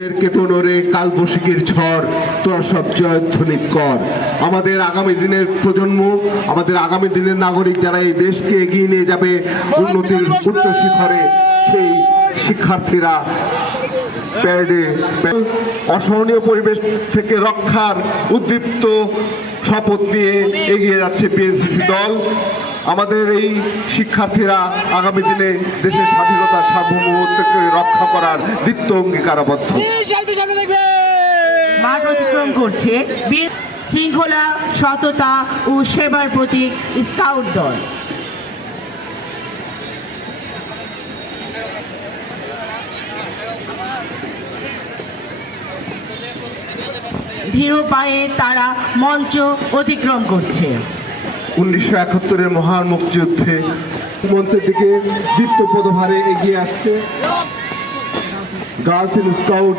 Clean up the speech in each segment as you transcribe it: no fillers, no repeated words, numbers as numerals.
কেতনরে কালবৈশাখীর ঝড় তোরা সব জয়ধ্বনি কর। আমাদের আগামী দিনের প্রজন্ম, আমাদের আগামী দিনের নাগরিক যারা এই দেশকে এগিয়ে নিয়ে যাবে উন্নতির উচ্চ শিখরে, সেই শিক্ষার্থীরা প্যারেডে অসহনীয় পরিবেশ থেকে রক্ষার উদ্দীপ্ত শপথ নিয়ে এগিয়ে যাচ্ছে বিএনসিসি দল। আমাদের এই শিক্ষার্থীরা আগামী দিনে দেশের স্বাধীনতা সার্বভৌমত্বকে রক্ষা করার দীপ্ত অঙ্গীকারাবদ্ধ। মাঠ অতিক্রম করছে শৃঙ্খলা, সততা ও সেবার প্রতীক স্কাউট দল। ধীর পায়ে তারা মঞ্চ অতিক্রম করছে। 1971-এর মহান মুক্তিযুদ্ধে মঞ্চের দিকে দীপ্ত পদভারে এগিয়ে আসছে গার্লস ইন স্কাউট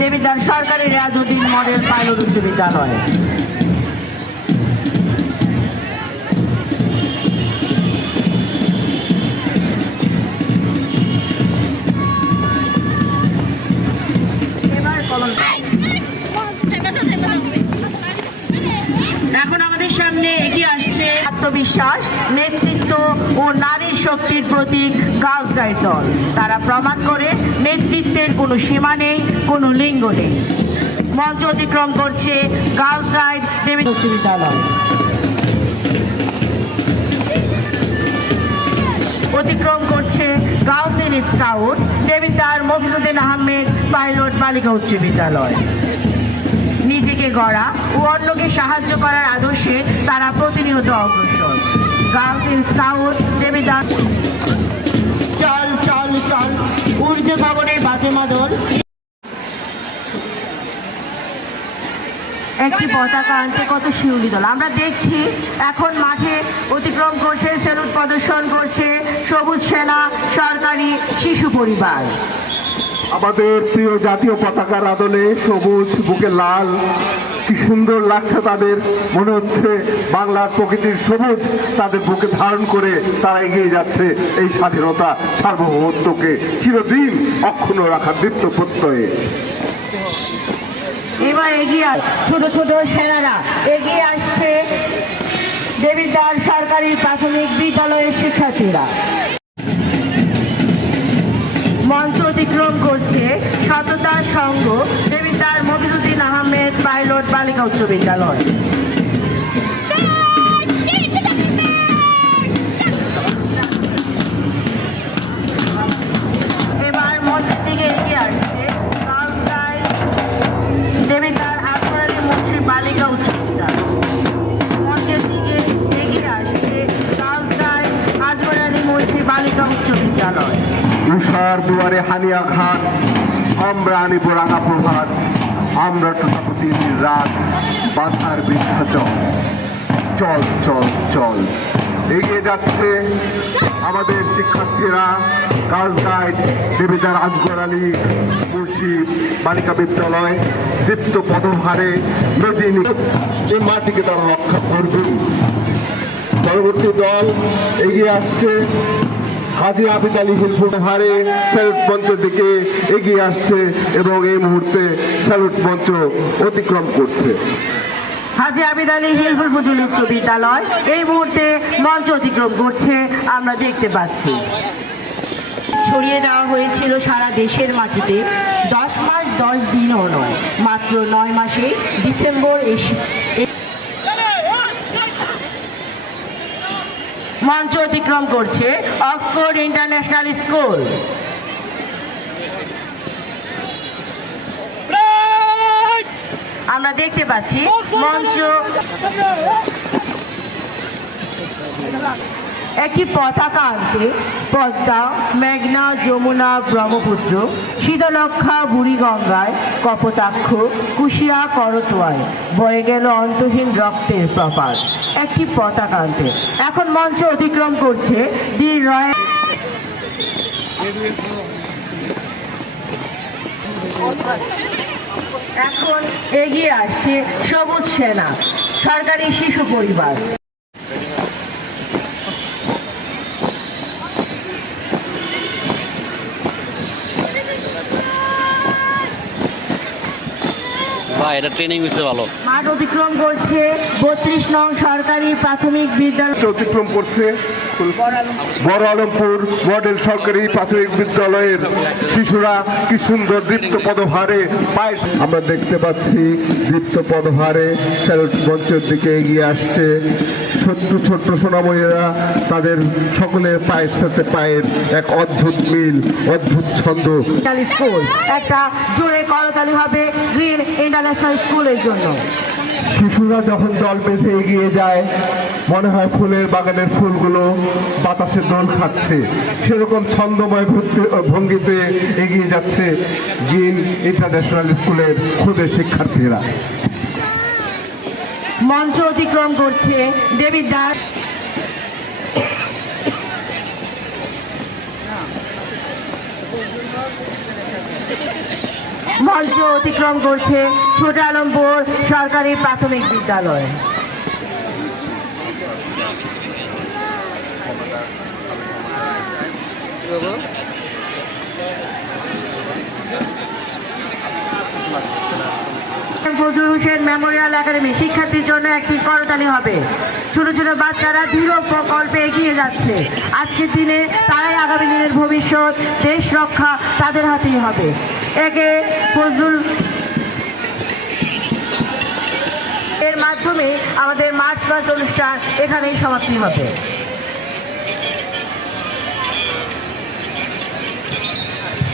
দেবিদ্বার সরকারি রেয়াজউদ্দিন মডেল পাইলট উচ্চ বিদ্যালয়। এখন আমাদের সামনে এগিয়ে আসছে আত্মবিশ্বাস, নেতৃত্ব ও নারীর শক্তির প্রতীক গার্লস গাইড দল। তারা প্রমাণ করে নেতৃত্বের কোনো সীমা নেই, কোনো লিঙ্গ নেই। মঞ্চ অতিক্রম করছে গার্লস গাইড দেবিদ্বার উচ্চ বিদ্যালয়। অতিক্রম করছে girls in scout Debidwar Mofizuddin Ahmed pilot বালিকা উচ্চ বিদ্যালয়। নিজেকে গড়া ও অন্যকে সাহায্য করার আদর্শে তারা প্রতিনিয়ত অগ্রসর। গার্লস ইন স্কাউট দেবিদ্বার চল চল চল ঊর্ধ্ব গগনে বাজে মাদল। একটি পতাকা আনছে কত শিউলি দল। আমরা দেখছি এখন মাঠে অতিক্রম করছে, স্যালুট প্রদর্শন করছে সবুজ সেনা সরকারি শিশু পরিবার। আমাদের প্রিয় জাতীয় পতাকার আদলে সবুজ, বুকে লাল, কি সুন্দর লাগছে তাদের। মনে হচ্ছে বাংলার প্রকৃতির সবুজ তাদের বুকে ধারণ করে তারা এগিয়ে যাচ্ছে এই স্বাধীনতা সার্বভৌমত্বকে চিরদিন অক্ষুণ্ণ রাখার দীপ্ত প্রত্যয়ে। এবার এগিয়ে ছোট ছোট সেনারা এগিয়ে আসছে দেবিদ্বার সরকারি প্রাথমিক বিদ্যালয়ের শিক্ষার্থীরা। মঞ্চ অতিক্রম করছে সততা সংঘ দেবিদ্বার মফিজউদ্দিন আহমেদ পাইলট বালিকা উচ্চ বিদ্যালয়। এবার মঞ্চের দিকে এগিয়ে আসছে গার্লস গাইড দেবিদ্বার আসফর আলী মুন্সি বালিকা উচ্চ বিদ্যালয়। মঞ্চের দিকে এগিয়ে আসছে গার্লস গাইড আসফর আলী মুন্সি বালিকা উচ্চ বিদ্যালয়। উষার দুয়ারে হানিয়া খান, আমরা আনিব রাঙা প্রভাত, আমরা তথাপতির রাত, বাধার বৃদ্ধাচল। চল চল চল এগিয়ে যাচ্ছে আমাদের শিক্ষার্থীরা গার্লস গাইড দেবিদ্বার আসফর আলী মুন্সি বালিকা বিদ্যালয়। দীপ্ত পদভারে মেদিনী এই মাটিকে তারা রক্ষা করবে। পরবর্তী দল এগিয়ে আসছে হাজি আবিদ আলী হিলফুল হারে স্যালুট মঞ্চের দিকে এগিয়ে আসছে এবং এই মুহূর্তে স্যালুট মঞ্চ অতিক্রম করছে। হাজি আবিদ আলী হিলফুল ফজল উচ্চ বিদ্যালয় এই মুহূর্তে মঞ্চ অতিক্রম করছে, আমরা দেখতে পাচ্ছি। ছড়িয়ে দেওয়া হয়েছিল সারা দেশের মাটিতে 10 মাস 10 দিনও নয়, মাত্র 9 মাসে ডিসেম্বর মঞ্চ অতিক্রম করছে অক্সফোর্ড ইন্টারন্যাশনাল স্কুল। আমরা দেখতে পাচ্ছি মঞ্চ একটি পতাকা আনতে পদ্মা, মেঘনা, যমুনা, ব্রহ্মপুত্র, শীতলক্ষা, বুড়িগঙ্গায়, কপোতাক্ষ, কুশিয়া, করতোয়ায় বয়ে গেল অন্তহীন রক্তের প্রপাত। একটি পতাকা আনতে এখন মঞ্চ অতিক্রম করছে দি রয়্যাল। এখন এগিয়ে আসছে সবুজ সেনা সরকারি শিশু পরিবার। এটা ট্রেনিং হয়েছে ভালো। মাঠ অতিক্রম করছে 32 নং সরকারি প্রাথমিক বিদ্যালয়। অতিক্রম করছে বড় আলমপুর মডেল সরকারি প্রাথমিক বিদ্যালয়ের শিশুরা কি সুন্দর দীপ্ত পদভারে পায়ে আমরা দেখতে পাচ্ছি দীপ্ত পদভারে স্যালুট মঞ্চের দিকে এগিয়ে আসছে ছোট্ট সোনামণিরা তাদের সকলের পায়ের সাথে পায়ের এক অদ্ভুত মিল অদ্ভুত ছন্দ। স্কুল একটা জোরে করতালি হবে গ্রিন ইন্টারন্যাশনাল স্কুলের জন্য। শিশুরা যখন দল বেঁধে এগিয়ে যায় মনে হয় ফুলের বাগানের ফুলগুলো বাতাসে দোল খাচ্ছে, সেরকম ছন্দময় ভঙ্গিতে এগিয়ে যাচ্ছে গ্রিন ইন্টারন্যাশনাল স্কুলের ক্ষুদে শিক্ষার্থীরা। মঞ্চ অতিক্রম করছে দেবিদ্বার মঞ্চ অতিক্রম করছে ছোট আলমপুর সরকারি প্রাথমিক বিদ্যালয়। ফজলুল হোসেন মেমোরিয়াল একাডেমি শিক্ষার্থীর জন্য একটি করতালি হবে। ছোট ছোট বাচ্চারা দৃঢ় প্রকল্পে এগিয়ে যাচ্ছে। আজকের দিনে তারাই আগামী দিনের ভবিষ্যৎ, দেশ রক্ষা তাদের হাতেই হবে। একে ফজলুল এর মাধ্যমে আমাদের মার্চ পাস্ট অনুষ্ঠান এখানেই সমাপ্তি হবে।